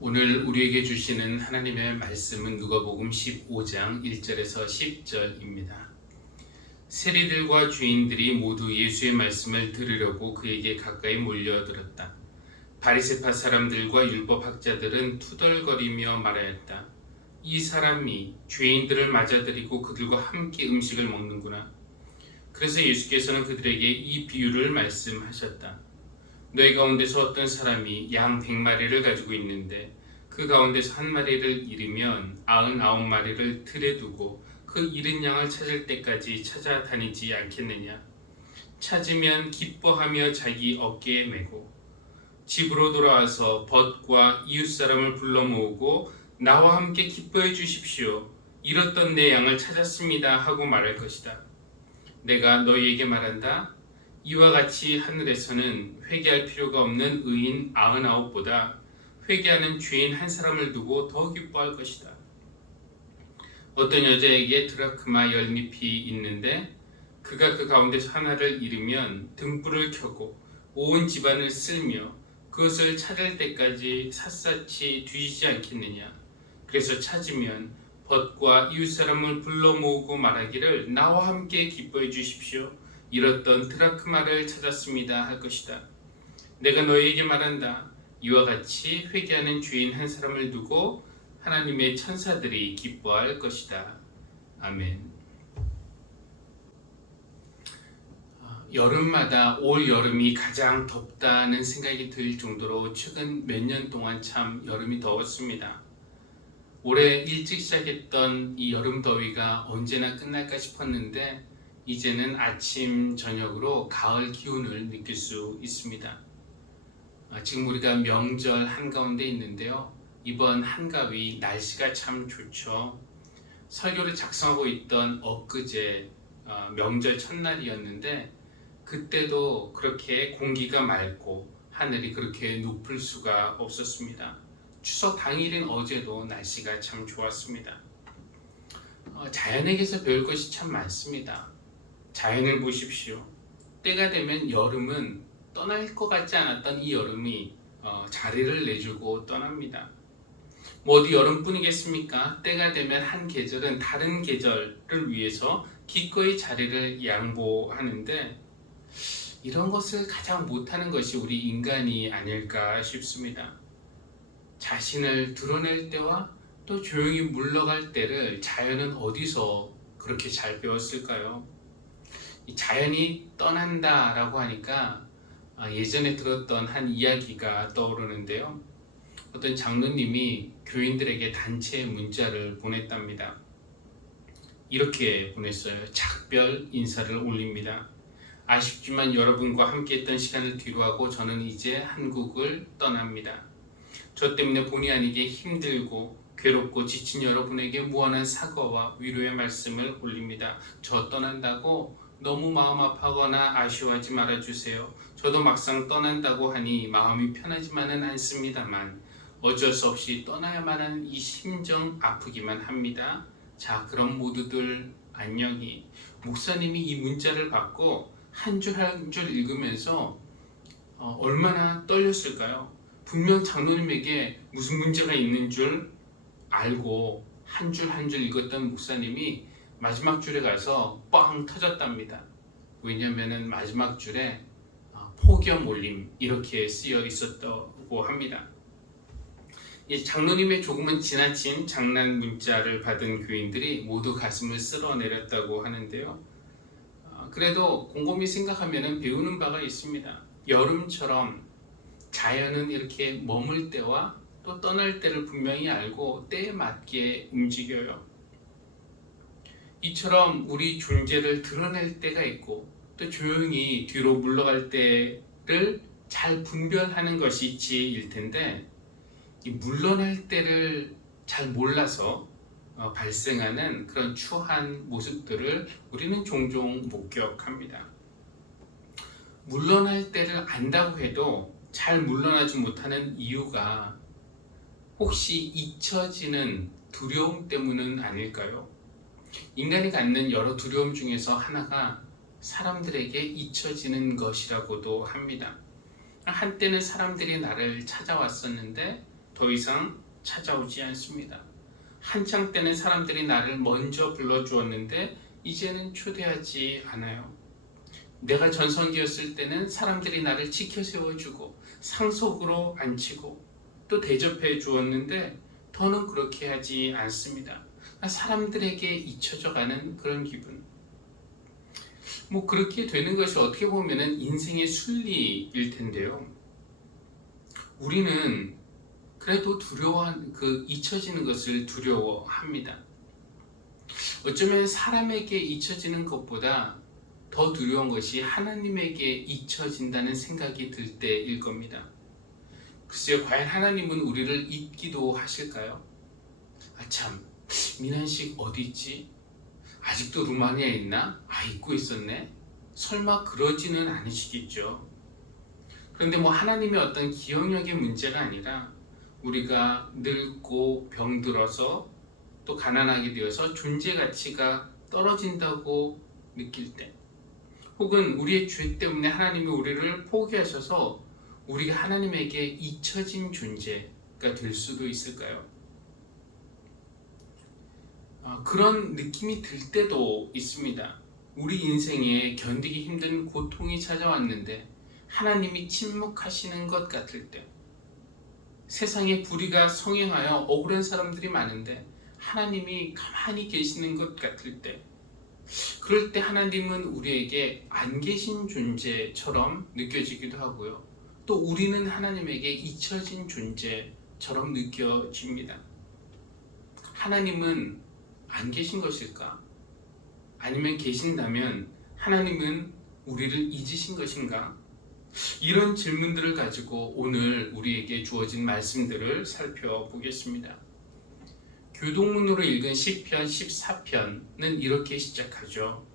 오늘 우리에게 주시는 하나님의 말씀은 누가복음 15장 1절에서 10절입니다. 세리들과 죄인들이 모두 예수의 말씀을 들으려고 그에게 가까이 몰려들었다. 바리새파 사람들과 율법학자들은 투덜거리며 말하였다. 이 사람이 죄인들을 맞아들이고 그들과 함께 음식을 먹는구나. 그래서 예수께서는 그들에게 이 비유를 말씀하셨다. 너희 가운데서 어떤 사람이 양 100마리를 가지고 있는데 그 가운데서 한 마리를 잃으면 99마리를 들에 두고 그 잃은 양을 찾을 때까지 찾아다니지 않겠느냐. 찾으면 기뻐하며 자기 어깨에 메고 집으로 돌아와서 벗과 이웃사람을 불러 모으고 나와 함께 기뻐해 주십시오. 잃었던 내 양을 찾았습니다 하고 말할 것이다. 내가 너희에게 말한다. 이와 같이 하늘에서는 회개할 필요가 없는 의인 99보다 회개하는 죄인 한 사람을 두고 더 기뻐할 것이다. 어떤 여자에게 드라크마 10잎이 있는데 그가 그 가운데서 하나를 잃으면 등불을 켜고 온 집안을 쓸며 그것을 찾을 때까지 샅샅이 뒤지지 않겠느냐. 그래서 찾으면 벗과 이웃사람을 불러 모으고 말하기를 나와 함께 기뻐해 주십시오. 잃었던 드라크마를 찾았습니다 할 것이다. 내가 너희에게 말한다. 이와 같이 회개하는 죄인 한 사람을 두고 하나님의 천사들이 기뻐할 것이다. 아멘. 여름마다 올 여름이 가장 덥다는 생각이 들 정도로 최근 몇 년 동안 참 여름이 더웠습니다. 올해 일찍 시작했던 이 여름 더위가 언제나 끝날까 싶었는데 이제는 아침 저녁으로 가을 기운을 느낄 수 있습니다. 지금 우리가 명절 한가운데 있는데요. 이번 한가위 날씨가 참 좋죠. 설교를 작성하고 있던 엊그제 명절 첫날이었는데 그때도 그렇게 공기가 맑고 하늘이 그렇게 높을 수가 없었습니다. 추석 당일인 어제도 날씨가 참 좋았습니다. 자연에게서 배울 것이 참 많습니다. 자연을 보십시오. 때가 되면 여름은 떠날 것 같지 않았던 이 여름이 자리를 내주고 떠납니다. 뭐 어디 여름뿐이겠습니까? 때가 되면 한 계절은 다른 계절을 위해서 기꺼이 자리를 양보하는데 이런 것을 가장 못하는 것이 우리 인간이 아닐까 싶습니다. 자신을 드러낼 때와 또 조용히 물러갈 때를 자연은 어디서 그렇게 잘 배웠을까요? 이 자연이 떠난다라고 하니까 예전에 들었던 한 이야기가 떠오르는데요. 어떤 장로님이 교인들에게 단체 문자를 보냈답니다. 이렇게 보냈어요. 작별 인사를 올립니다. 아쉽지만 여러분과 함께했던 시간을 뒤로하고 저는 이제 한국을 떠납니다. 저 때문에 본의 아니게 힘들고 괴롭고 지친 여러분에게 무한한 사과와 위로의 말씀을 올립니다. 저 떠난다고 너무 마음 아파하거나 아쉬워하지 말아주세요. 저도 막상 떠난다고 하니 마음이 편하지만은 않습니다만 어쩔 수 없이 떠나야만 하는 이 심정 아프기만 합니다. 자, 그럼 모두들 안녕히. 목사님이 이 문자를 받고 한 줄 한 줄 읽으면서 얼마나 떨렸을까요? 분명 장로님에게 무슨 문제가 있는 줄 알고 한 줄 한 줄 읽었던 목사님이 마지막 줄에 가서 빵 터졌답니다. 왜냐하면 마지막 줄에 폭염 올림 이렇게 쓰여 있었다고 합니다. 이 장로님의 조금은 지나친 장난 문자를 받은 교인들이 모두 가슴을 쓸어내렸다고 하는데요. 그래도 곰곰이 생각하면 배우는 바가 있습니다. 여름처럼 자연은 이렇게 머물 때와 또 떠날 때를 분명히 알고 때에 맞게 움직여요. 이처럼 우리 존재를 드러낼 때가 있고 또 조용히 뒤로 물러갈 때를 잘 분별하는 것이 지혜일 텐데 이 물러날 때를 잘 몰라서 발생하는 그런 추한 모습들을 우리는 종종 목격합니다. 물러날 때를 안다고 해도 잘 물러나지 못하는 이유가 혹시 잊혀지는 두려움 때문은 아닐까요? 인간이 갖는 여러 두려움 중에서 하나가 사람들에게 잊혀지는 것이라고도 합니다. 한때는 사람들이 나를 찾아왔었는데 더 이상 찾아오지 않습니다. 한창 때는 사람들이 나를 먼저 불러주었는데 이제는 초대하지 않아요. 내가 전성기였을 때는 사람들이 나를 지켜 세워주고 상속으로 앉히고 또 대접해 주었는데 더는 그렇게 하지 않습니다. 사람들에게 잊혀져 가는 그런 기분. 그렇게 되는 것이 어떻게 보면은 인생의 순리일 텐데요. 우리는 그래도 잊혀지는 것을 두려워합니다. 어쩌면 사람에게 잊혀지는 것보다 더 두려운 것이 하나님에게 잊혀진다는 생각이 들 때일 겁니다. 글쎄요, 과연 하나님은 우리를 잊기도 하실까요? 참, 민한식 어디 있지? 아직도 루마니아에 있나? 잊고 있었네? 설마 그러지는 않으시겠죠. 그런데 하나님의 어떤 기억력의 문제가 아니라 우리가 늙고 병들어서 또 가난하게 되어서 존재 가치가 떨어진다고 느낄 때, 혹은 우리의 죄 때문에 하나님이 우리를 포기하셔서 우리가 하나님에게 잊혀진 존재가 될 수도 있을까요? 그런 느낌이 들 때도 있습니다. 우리 인생에 견디기 힘든 고통이 찾아왔는데 하나님이 침묵하시는 것 같을 때, 세상에 불의가 성행하여 억울한 사람들이 많은데 하나님이 가만히 계시는 것 같을 때, 그럴 때 하나님은 우리에게 안 계신 존재처럼 느껴지기도 하고요. 또 우리는 하나님에게 잊혀진 존재처럼 느껴집니다. 하나님은 안 계신 것일까? 아니면 계신다면 하나님은 우리를 잊으신 것인가? 이런 질문들을 가지고 오늘 우리에게 주어진 말씀들을 살펴보겠습니다. 교동문으로 읽은 시편 14편은 이렇게 시작하죠.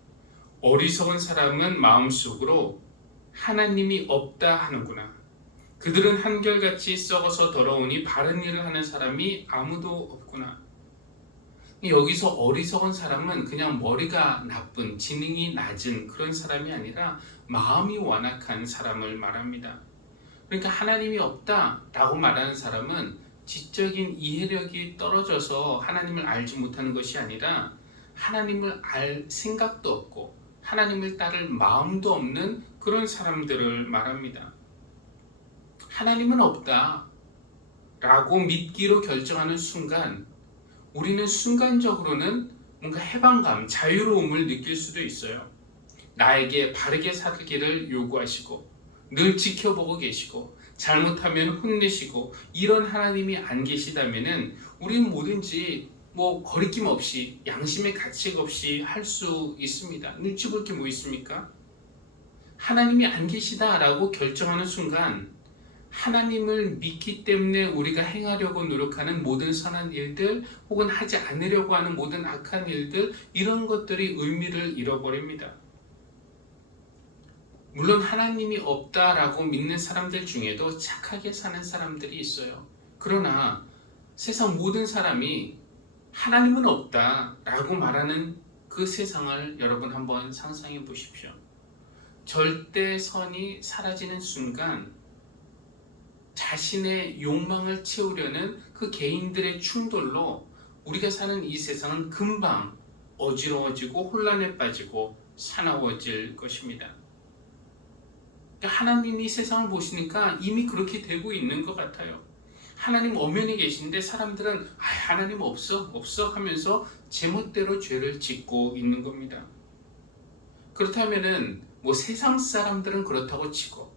어리석은 사람은 마음속으로 하나님이 없다 하는구나. 그들은 한결같이 썩어서 더러우니 바른 일을 하는 사람이 아무도 없구나. 여기서 어리석은 사람은 그냥 머리가 나쁜, 지능이 낮은 그런 사람이 아니라 마음이 완악한 사람을 말합니다. 그러니까 하나님이 없다라고 말하는 사람은 지적인 이해력이 떨어져서 하나님을 알지 못하는 것이 아니라 하나님을 알 생각도 없고 하나님을 따를 마음도 없는 그런 사람들을 말합니다. 하나님은 없다라고 믿기로 결정하는 순간 우리는 순간적으로는 뭔가 해방감, 자유로움을 느낄 수도 있어요. 나에게 바르게 살기를 요구하시고 늘 지켜보고 계시고 잘못하면 혼내시고 이런 하나님이 안 계시다면은 우리는 뭐든지 거리낌 없이 양심의 가책 없이 할 수 있습니다. 눈치 볼 게 뭐 있습니까? 하나님이 안 계시다라고 결정하는 순간 하나님을 믿기 때문에 우리가 행하려고 노력하는 모든 선한 일들 혹은 하지 않으려고 하는 모든 악한 일들, 이런 것들이 의미를 잃어버립니다. 물론 하나님이 없다라고 믿는 사람들 중에도 착하게 사는 사람들이 있어요. 그러나 세상 모든 사람이 하나님은 없다라고 말하는 그 세상을 여러분 한번 상상해 보십시오. 절대 선이 사라지는 순간 자신의 욕망을 채우려는 그 개인들의 충돌로 우리가 사는 이 세상은 금방 어지러워지고 혼란에 빠지고 사나워질 것입니다. 하나님이 세상을 보시니까 이미 그렇게 되고 있는 것 같아요. 하나님 엄연히 계신데 사람들은 하나님 없어 하면서 제멋대로 죄를 짓고 있는 겁니다. 그렇다면은 세상 사람들은 그렇다고 치고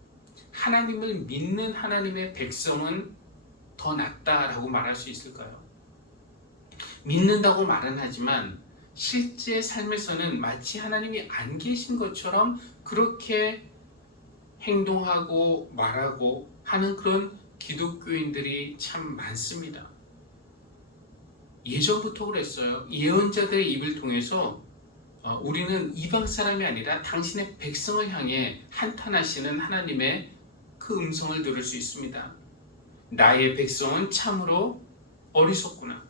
하나님을 믿는 하나님의 백성은 더 낫다라고 말할 수 있을까요? 믿는다고 말은 하지만 실제 삶에서는 마치 하나님이 안 계신 것처럼 그렇게 행동하고 말하고 하는 그런 기독교인들이 참 많습니다. 예전부터 그랬어요. 예언자들의 입을 통해서 우리는 이방 사람이 아니라 당신의 백성을 향해 한탄하시는 하나님의 그 음성을 들을 수 있습니다. 나의 백성은 참으로 어리석구나.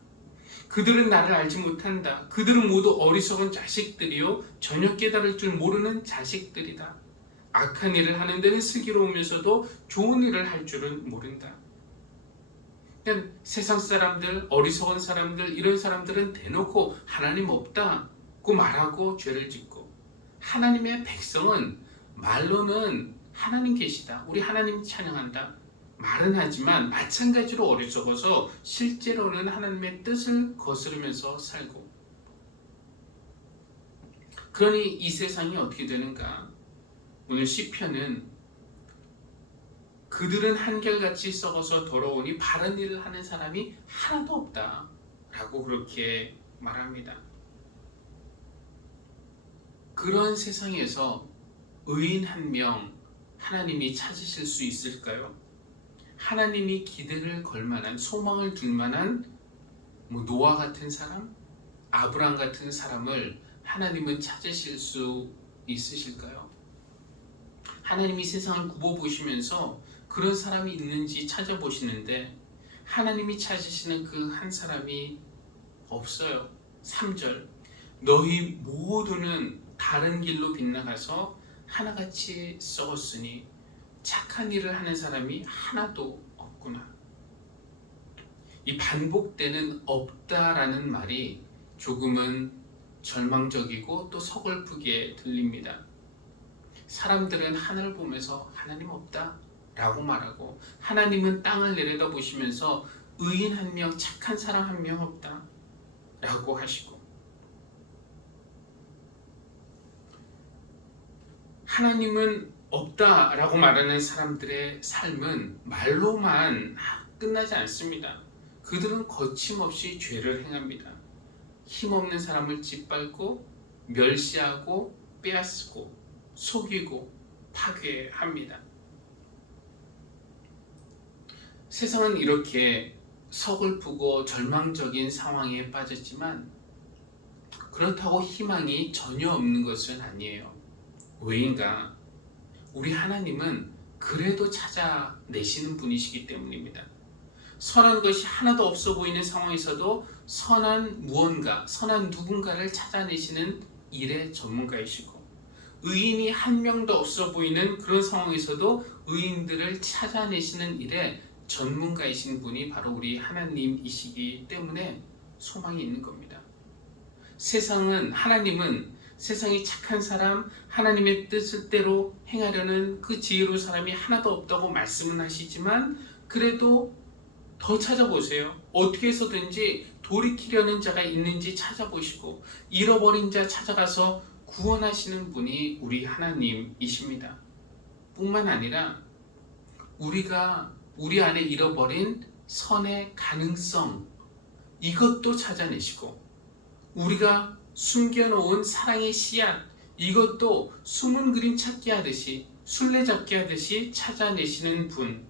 그들은 나를 알지 못한다. 그들은 모두 어리석은 자식들이요 전혀 깨달을 줄 모르는 자식들이다. 악한 일을 하는 데는 슬기로우면서도 좋은 일을 할 줄은 모른다. 그러니까 세상 사람들, 어리석은 사람들, 이런 사람들은 대놓고 하나님 없다고 말하고 죄를 짓고, 하나님의 백성은 말로는 하나님 계시다, 우리 하나님 찬양한다 말은 하지만 마찬가지로 어리석어서 실제로는 하나님의 뜻을 거스르면서 살고. 그러니 이 세상이 어떻게 되는가? 오늘 시편은 그들은 한결같이 썩어서 더러우니 바른 일을 하는 사람이 하나도 없다 라고 그렇게 말합니다. 그런 세상에서 의인 한 명 하나님이 찾으실 수 있을까요? 하나님이 기대를 걸 만한, 소망을 둘 만한 노아 같은 사람, 아브람 같은 사람을 하나님은 찾으실 수 있으실까요? 하나님이 세상을 굽어보시면서 그런 사람이 있는지 찾아보시는데 하나님이 찾으시는 그 한 사람이 없어요. 3절, 너희 모두는 다른 길로 빗나가서 하나같이 썩었으니 착한 일을 하는 사람이 하나도 없구나. 이 반복되는 없다라는 말이 조금은 절망적이고 또 서글프게 들립니다. 사람들은 하늘을 보면서 하나님 없다 라고 말하고, 하나님은 땅을 내려다 보시면서 의인 한 명, 착한 사람 한 명 없다 라고 하시고, 하나님은 없다라고 말하는 사람들의 삶은 말로만 끝나지 않습니다. 그들은 거침없이 죄를 행합니다. 힘없는 사람을 짓밟고 멸시하고 빼앗고 속이고 파괴합니다. 세상은 이렇게 서글프고 절망적인 상황에 빠졌지만 그렇다고 희망이 전혀 없는 것은 아니에요. 왜인가? 우리 하나님은 그래도 찾아내시는 분이시기 때문입니다. 선한 것이 하나도 없어 보이는 상황에서도 선한 무언가, 선한 누군가를 찾아내시는 일의 전문가이시고, 의인이 한 명도 없어 보이는 그런 상황에서도 의인들을 찾아내시는 일의 전문가이신 분이 바로 우리 하나님이시기 때문에 소망이 있는 겁니다. 하나님은 세상이 착한 사람, 하나님의 뜻대로 행하려는 그 지혜로운 사람이 하나도 없다고 말씀은 하시지만, 그래도 더 찾아보세요. 어떻게 해서든지 돌이키려는 자가 있는지 찾아보시고 잃어버린 자 찾아가서 구원하시는 분이 우리 하나님이십니다. 뿐만 아니라 우리 안에 잃어버린 선의 가능성, 이것도 찾아내시고, 우리가 숨겨놓은 사랑의 씨앗, 이것도 숨은 그림 찾기 하듯이, 술래잡기 하듯이 찾아내시는 분,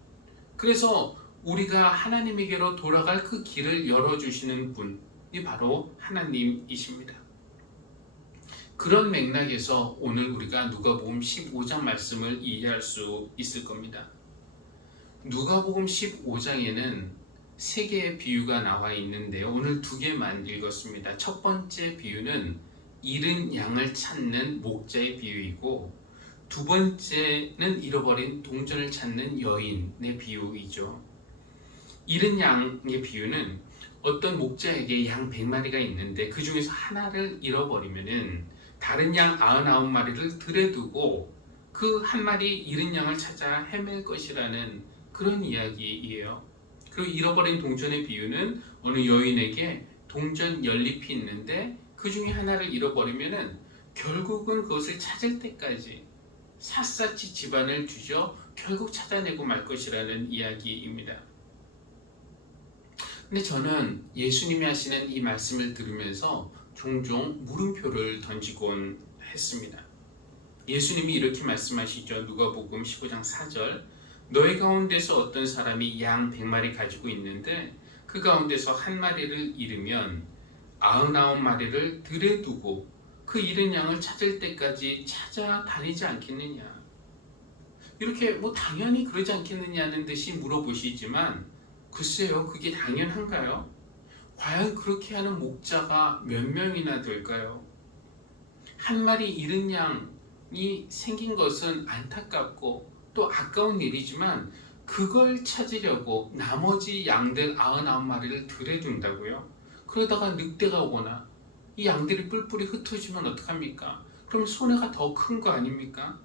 그래서 우리가 하나님에게로 돌아갈 그 길을 열어주시는 분이 바로 하나님이십니다. 그런 맥락에서 오늘 우리가 누가복음 15장 말씀을 이해할 수 있을 겁니다. 누가복음 15장에는 세 개의 비유가 나와 있는데요. 오늘 두 개만 읽었습니다. 첫 번째 비유는 잃은 양을 찾는 목자의 비유이고, 두 번째는 잃어버린 동전을 찾는 여인의 비유이죠. 잃은 양의 비유는 어떤 목자에게 양 100마리가 있는데 그 중에서 하나를 잃어버리면은 다른 양 99마리를 들에 두고 그 한 마리 잃은 양을 찾아 헤맬 것이라는 그런 이야기이에요. 그리고 잃어버린 동전의 비유는 어느 여인에게 동전 연잎이 있는데 그 중에 하나를 잃어버리면은 결국은 그것을 찾을 때까지 샅샅이 집안을 뒤져 결국 찾아내고 말 것이라는 이야기입니다. 근데 저는 예수님이 하시는 이 말씀을 들으면서 종종 물음표를 던지곤 했습니다. 예수님이 이렇게 말씀하시죠. 누가복음 15장 4절, 너희 가운데서 어떤 사람이 양 100마리 가지고 있는데 그 가운데서 한 마리를 잃으면 99마리를 들에 두고 그 잃은 양을 찾을 때까지 찾아다니지 않겠느냐. 이렇게 당연히 그러지 않겠느냐는 듯이 물어보시지만, 글쎄요, 그게 당연한가요? 과연 그렇게 하는 목자가 몇 명이나 될까요? 한 마리 잃은 양이 생긴 것은 안타깝고 또 아까운 일이지만, 그걸 찾으려고 나머지 양들 99마리를 들에 둔다고요? 그러다가 늑대가 오거나 이 양들이 뿔뿔이 흩어지면 어떡합니까? 그럼 손해가 더 큰 거 아닙니까?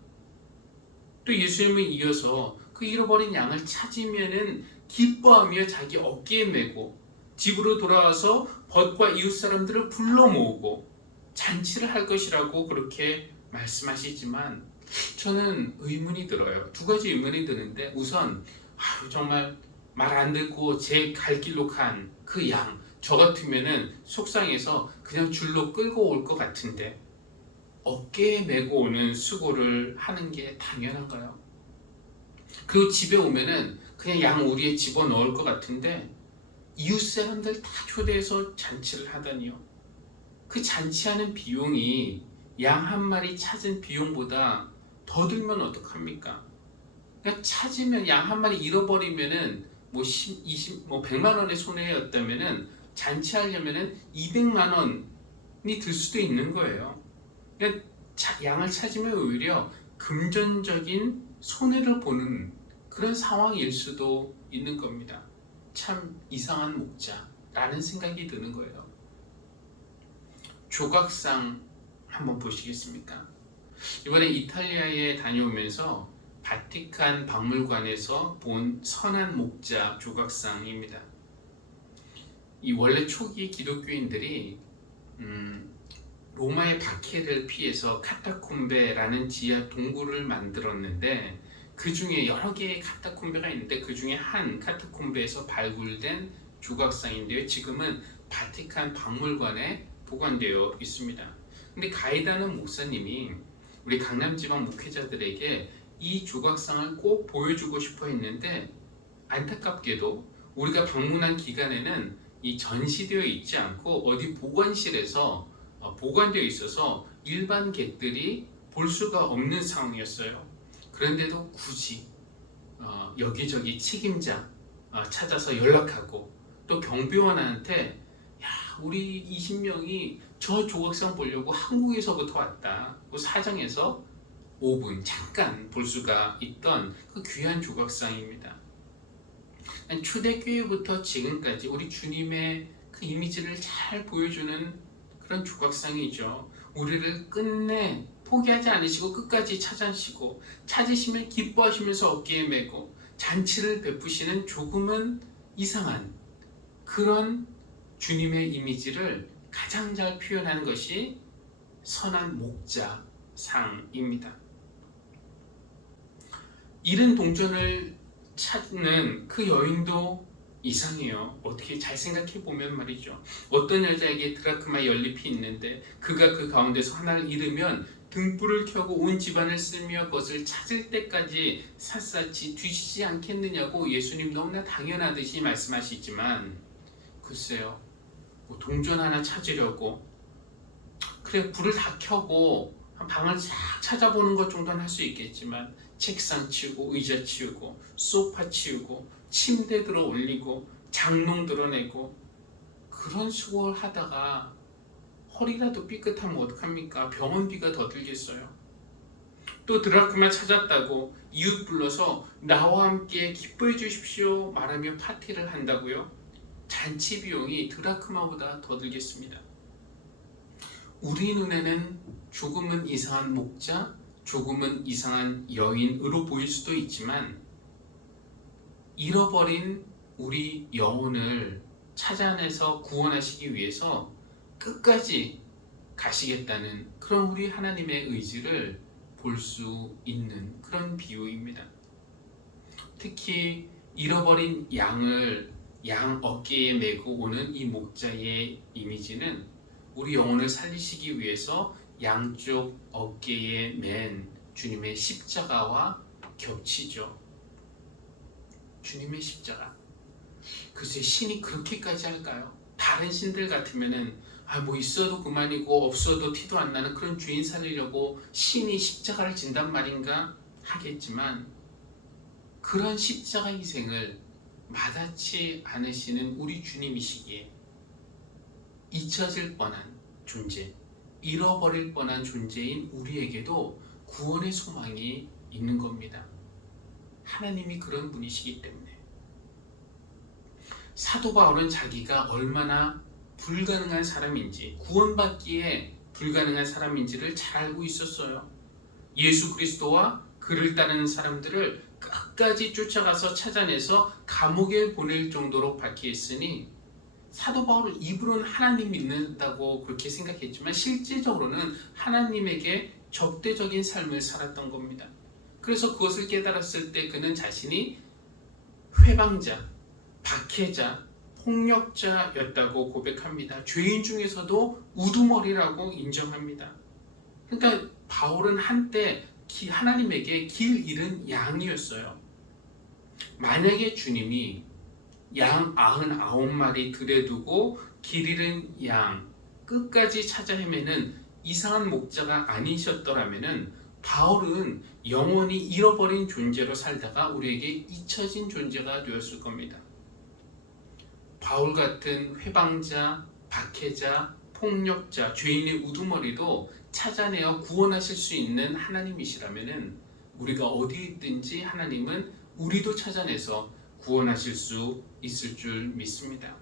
또 예수님은 이어서 그 잃어버린 양을 찾으면은 기뻐하며 자기 어깨에 메고 집으로 돌아와서 벗과 이웃 사람들을 불러 모으고 잔치를 할 것이라고 그렇게 말씀하시지만 저는 의문이 들어요. 두 가지 의문이 드는데, 우선 정말 말 안 듣고 제 갈 길로 간 그 양, 저 같으면은 속상해서 그냥 줄로 끌고 올 것 같은데 어깨에 메고 오는 수고를 하는 게 당연한가요? 그리고 집에 오면은 그냥 양 우리에 집어넣을 것 같은데 이웃 사람들 다 초대해서 잔치를 하다니요. 그 잔치하는 비용이 양 한 마리 찾은 비용보다 더 들면 어떡합니까? 그러니까 찾으면 양 한 마리 잃어버리면은 뭐 10, 20, 뭐 100만 원의 손해였다면은 잔치하려면은 200만 원이 들 수도 있는 거예요. 그러니까 양을 찾으면 오히려 금전적인 손해를 보는 그런 상황일 수도 있는 겁니다. 참 이상한 목자라는 생각이 드는 거예요. 조각상 한번 보시겠습니까? 이번에 이탈리아에 다녀오면서 바티칸 박물관에서 본 선한 목자 조각상입니다. 이 원래 초기 기독교인들이 로마의 박해를 피해서 카타콤베라는 지하 동굴을 만들었는데, 그 중에 여러 개의 카타콤베가 있는데 그 중에 한 카타콤베에서 발굴된 조각상인데요. 지금은 바티칸 박물관에 보관되어 있습니다. 근데 가이다는 목사님이 우리 강남지방 목회자들에게 이 조각상을 꼭 보여주고 싶어 했는데, 안타깝게도 우리가 방문한 기간에는 이 전시되어 있지 않고 어디 보관실에서 보관되어 있어서 일반객들이 볼 수가 없는 상황이었어요. 그런데도 굳이 여기저기 책임자 찾아서 연락하고 또 경비원한테 우리 20명이 저 조각상 보려고 한국에서부터 왔다. 그 사정에서 5분 잠깐 볼 수가 있던 그 귀한 조각상입니다. 초대교회부터 지금까지 우리 주님의 그 이미지를 잘 보여주는 그런 조각상이죠. 우리를 끝내 포기하지 않으시고 끝까지 찾으시고 찾으시면 기뻐하시면서 어깨에 메고 잔치를 베푸시는 조금은 이상한 그런 주님의 이미지를 가장 잘 표현하는 것이 선한 목자상입니다. 잃은 동전을 찾는 그 여인도 이상해요. 어떻게 잘 생각해 보면 말이죠. 어떤 여자에게 드라크마 연잎이 있는데 그가 그 가운데서 하나를 잃으면 등불을 켜고 온 집안을 쓰며 그것을 찾을 때까지 샅샅이 뒤지지 않겠느냐고 예수님 너무나 당연하듯이 말씀하시지만, 글쎄요, 뭐 동전 하나 찾으려고 그래 불을 다 켜고 방을 싹 찾아보는 것 정도는 할 수 있겠지만 책상 치우고 의자 치우고 소파 치우고 침대 들어 올리고 장롱 드러내고 그런 수고를 하다가 허리라도 삐끗하면 어떡합니까? 병원비가 더 들겠어요. 또 드라크마 찾았다고 이웃 불러서 나와 함께 기뻐해 주십시오 말하며 파티를 한다고요? 잔치 비용이 드라크마보다 더 들겠습니다. 우리 눈에는 조금은 이상한 목자, 조금은 이상한 여인으로 보일 수도 있지만 잃어버린 우리 영혼을 찾아내서 구원하시기 위해서 끝까지 가시겠다는 그런 우리 하나님의 의지를 볼 수 있는 그런 비유입니다. 특히 잃어버린 양을 양 어깨에 메고 오는 이 목자의 이미지는 우리 영혼을 살리시기 위해서 양쪽 어깨에 맨 주님의 십자가와 겹치죠. 주님의 십자가. 글쎄 신이 그렇게까지 할까요? 다른 신들 같으면은 뭐 있어도 그만이고 없어도 티도 안 나는 그런 죄인 살리려고 신이 십자가를 진단 말인가 하겠지만, 그런 십자가 희생을 마다치 않으시는 우리 주님이시기에 잊혀질 뻔한 존재, 잃어버릴 뻔한 존재인 우리에게도 구원의 소망이 있는 겁니다. 하나님이 그런 분이시기 때문에. 사도 바울은 자기가 얼마나 불가능한 사람인지, 구원받기에 불가능한 사람인지를 잘 알고 있었어요. 예수 그리스도와 그를 따르는 사람들을 끝까지 쫓아가서 찾아내서 감옥에 보낼 정도로 박해했으니, 사도 바울은 입으로는 하나님 믿는다고 그렇게 생각했지만 실질적으로는 하나님에게 적대적인 삶을 살았던 겁니다. 그래서 그것을 깨달았을 때 그는 자신이 회방자, 박해자, 폭력자였다고 고백합니다. 죄인 중에서도 우두머리라고 인정합니다. 그러니까 바울은 한때 하나님에게 길 잃은 양이었어요. 만약에 주님이 양 99마리 들에 두고 길 잃은 양 끝까지 찾아 헤매는 이상한 목자가 아니셨더라면 바울은 영원히 잃어버린 존재로 살다가 우리에게 잊혀진 존재가 되었을 겁니다. 바울 같은 회방자, 박해자, 폭력자, 죄인의 우두머리도 찾아내어 구원하실 수 있는 하나님이시라면 우리가 어디에 있든지 하나님은 우리도 찾아내서 구원하실 수 있을 줄 믿습니다.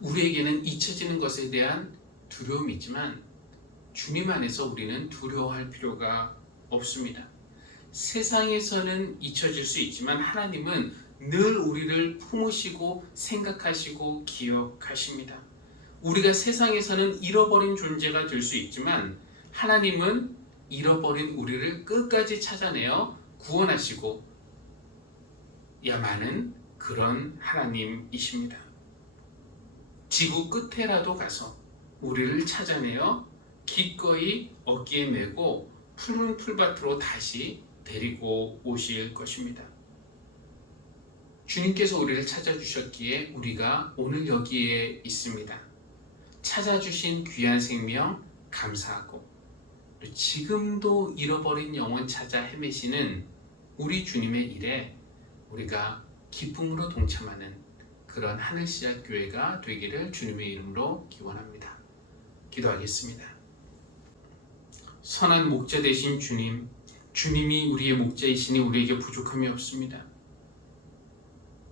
우리에게는 잊혀지는 것에 대한 두려움이 있지만 주님 안에서 우리는 두려워할 필요가 없습니다. 세상에서는 잊혀질 수 있지만 하나님은 늘 우리를 품으시고 생각하시고 기억하십니다. 우리가 세상에서는 잃어버린 존재가 될 수 있지만 하나님은 잃어버린 우리를 끝까지 찾아내어 구원하시고 야만은 그런 하나님이십니다. 지구 끝에라도 가서 우리를 찾아내어 기꺼이 어깨에 메고 푸른 풀밭으로 다시 데리고 오실 것입니다. 주님께서 우리를 찾아주셨기에 우리가 오늘 여기에 있습니다. 찾아주신 귀한 생명 감사하고 지금도 잃어버린 영혼 찾아 헤매시는 우리 주님의 일에 우리가 기쁨으로 동참하는 그런 하늘시작교회가 되기를 주님의 이름으로 기원합니다. 기도하겠습니다. 선한 목자 되신 주님, 주님이 우리의 목자이시니 우리에게 부족함이 없습니다.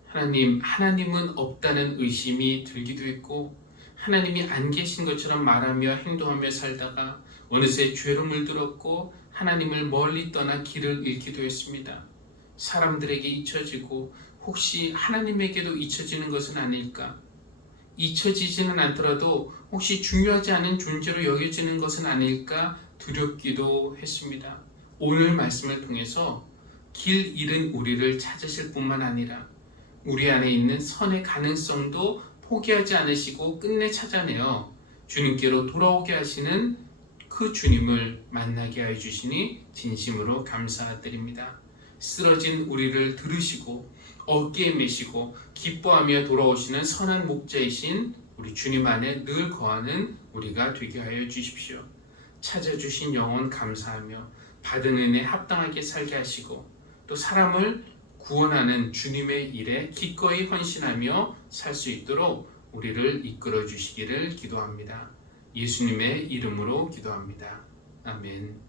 하나님은 없다는 의심이 들기도 했고 하나님이 안 계신 것처럼 말하며 행동하며 살다가 어느새 죄로 물들었고 하나님을 멀리 떠나 길을 잃기도 했습니다. 사람들에게 잊혀지고 혹시 하나님에게도 잊혀지는 것은 아닐까? 잊혀지지는 않더라도 혹시 중요하지 않은 존재로 여겨지는 것은 아닐까 두렵기도 했습니다. 오늘 말씀을 통해서 길 잃은 우리를 찾으실 뿐만 아니라 우리 안에 있는 선의 가능성도 포기하지 않으시고 끝내 찾아내어 주님께로 돌아오게 하시는 그 주님을 만나게 하여 주시니 진심으로 감사드립니다. 쓰러진 우리를 들으시고 어깨에 메시고 기뻐하며 돌아오시는 선한 목자이신 우리 주님 안에 늘 거하는 우리가 되게 하여 주십시오. 찾아주신 영혼 감사하며 받은 은혜 합당하게 살게 하시고 또 사람을 구원하는 주님의 일에 기꺼이 헌신하며 살 수 있도록 우리를 이끌어 주시기를 기도합니다. 예수님의 이름으로 기도합니다. 아멘.